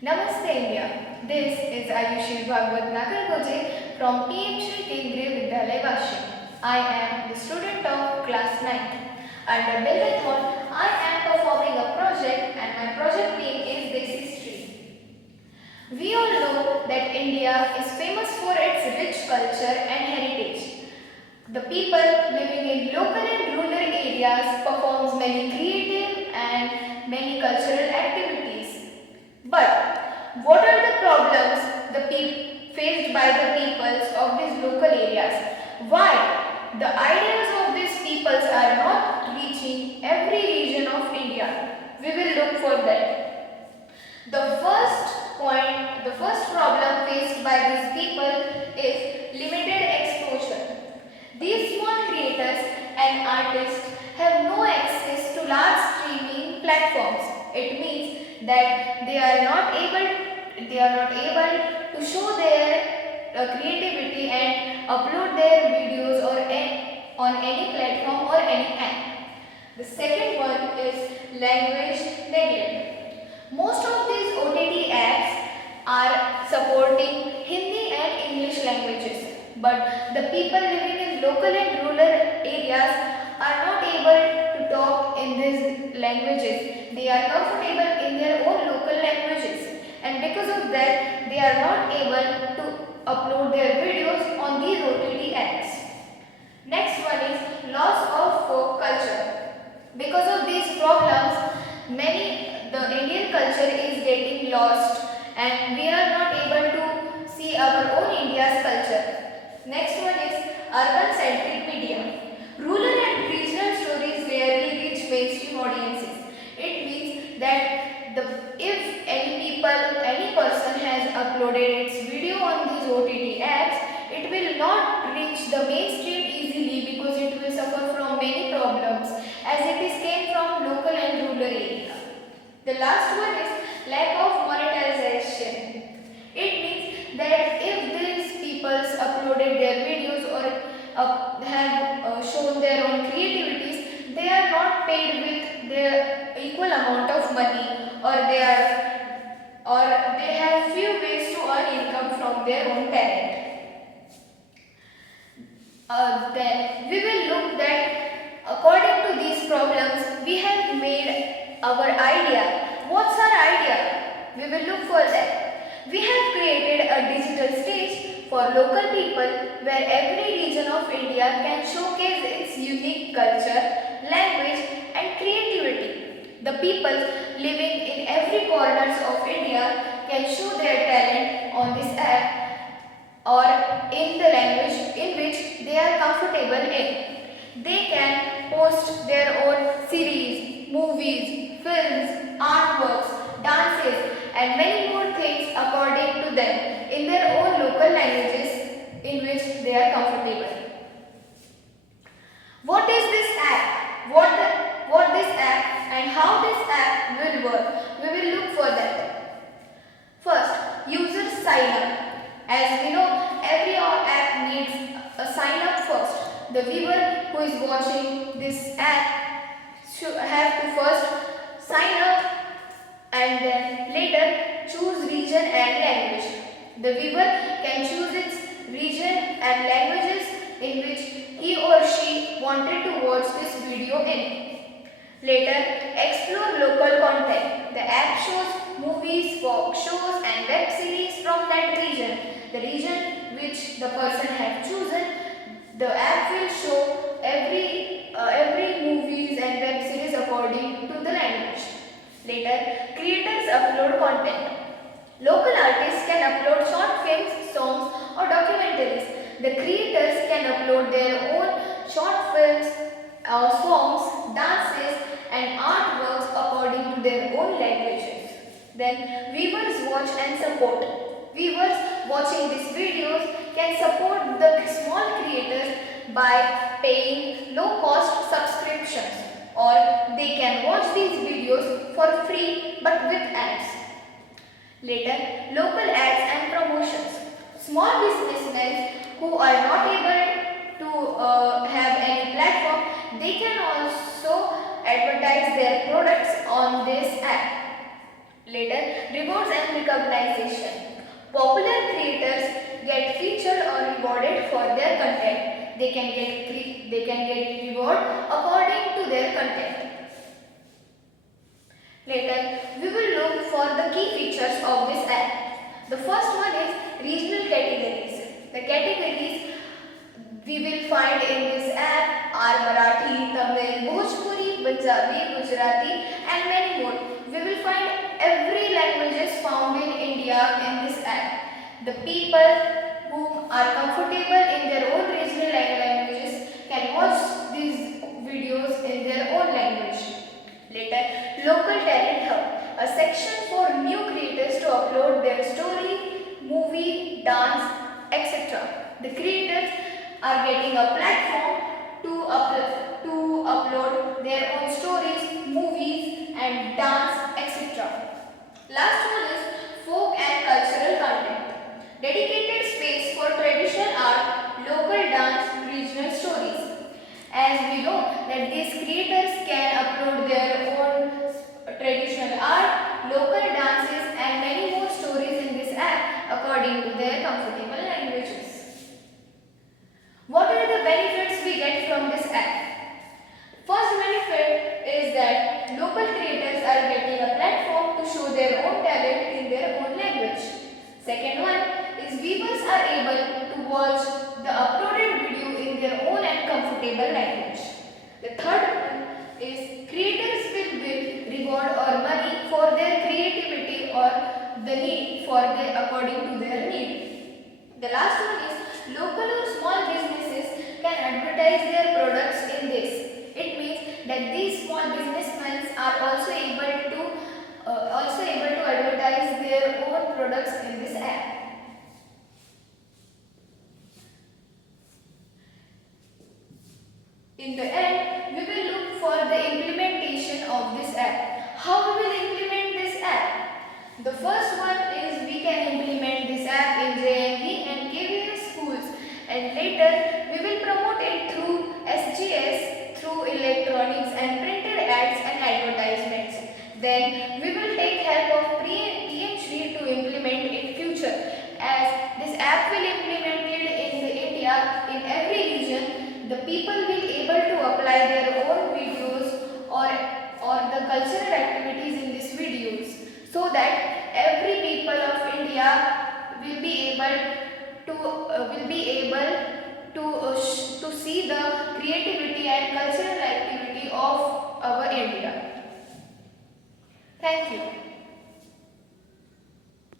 Namaste India. This is Ayushi Bhagwat Nagargoje from PM Shri Kendriya Vidyalaya Vashim. I am the student of class 9th. Under Build Method, I am performing a project and my project name is This History. We all know that India is famous for its rich culture and heritage. The people living in local and rural areas performs many creative and many cultural activities. But what are the problems faced by the peoples of these local areas? Why the ideas of these peoples are not reaching every region of India? We will look for that. The first problem faced by these people is limited exposure. These small creators and artists have no access to large streaming platforms. It means that they are not able to show their creativity and upload their videos on any platform or any app. The second one is language neglect. Most of these OTT apps are supporting Hindi and English languages, but the people living in local and rural areas are not able to talk in these languages. They are comfortable in their own local languages, and because of that, they are not able to upload their videos on these OTT apps. Next one is loss of folk culture. Because of these problems, the Indian culture is getting lost and we are not able to see our own India's culture. Next one is urban centric media. Rural and regional stories rarely reach mainstream audiences. It means that if any person has uploaded its video on these OTT apps, it will not reach the mainstream easily because it will suffer from many problems as it is came from local and rural area. The last one is lack of monetization. It means that if these peoples uploaded their videos or have shown their own creativities, they are not paid with their equal amount of money, or they have few ways to earn income from their own talent. Then we will look that according to these problems we have made our idea. What's our idea? We will look for that. We have created a digital stage for local people where every region of India can showcase its unique culture, language and creativity. The people living in every corners of India can show their talent on this app or in the language in which they are comfortable in. They can post their own series, movies, films, artworks, dances and many more things according to them in their own local languages in which they are comfortable. What is this app? What this app and how this app will work? We will look for that. First, user sign up. As we know, every app needs a sign up first. The viewer who is watching this app should have to first sign up and then later choose region and language. The viewer can choose its region and languages in which he or she wanted to watch this video in. Later, explore local content. The app shows movies, folk shows and web series from that region. The region which the person has chosen, the app will show every movies and web series according to the language. Later, creators upload content. Local artists can upload short films, songs or documentaries. The creators can upload their own short films, songs, dances and artworks according to their own languages. Then viewers watch and support. Viewers watching these videos can support the small creators by paying low cost subscriptions, or they can watch these videos for free but with ads. Later, local ads and promotions. Small businessmen who are not able to have any platform, they can also advertise their products on this app. Later, rewards and recognition. Popular creators get featured or rewarded for their content. They can get reward according to their content. Later, we will look for the key features of this app. The first one is regional categories. The categories we will find in this app are Marathi, Tamil, Bhojpuri, Punjabi, Gujarati and many more. We will find every languages found in India in this app. The people who are comfortable in their own regional languages can watch these videos in their own language. Later, Local Talent Hub, a section for new creators to upload their story, movie, dance, etc. The creators are getting a platform to upload their own stories, movies and dance, etc. Last one is folk and cultural content. Dedicated space for traditional art, local dance, regional stories. As we know that these creators can upload their own traditional art, local dances and many more stories in this app according to their comfortable languages. What are the benefits we get from this app? First benefit is that local creators are getting a platform to show their own talent in their own language. Second one is viewers are able to watch the uploaded video in their own and comfortable language. The third one is creators will win reward or money for their creativity or the need for their according to their need. The last one is local or small businesses can advertise their products in this. It means that these small businessmen are also able to advertise their own products in this app. In the end, we will look for the implementation of this app. How we will implement this app? The first one is we can implement this app in JNV and KVS schools, and later we will promote it through SGS, through electronics and printed ads and advertisements. Then we will take help of PMShree to implement in future. As this app will implemented in India in every region, the people will able to apply their own videos or the cultural activities in these videos, so that every people of India will be able to see the creativity and cultural activity of our India. Thank you.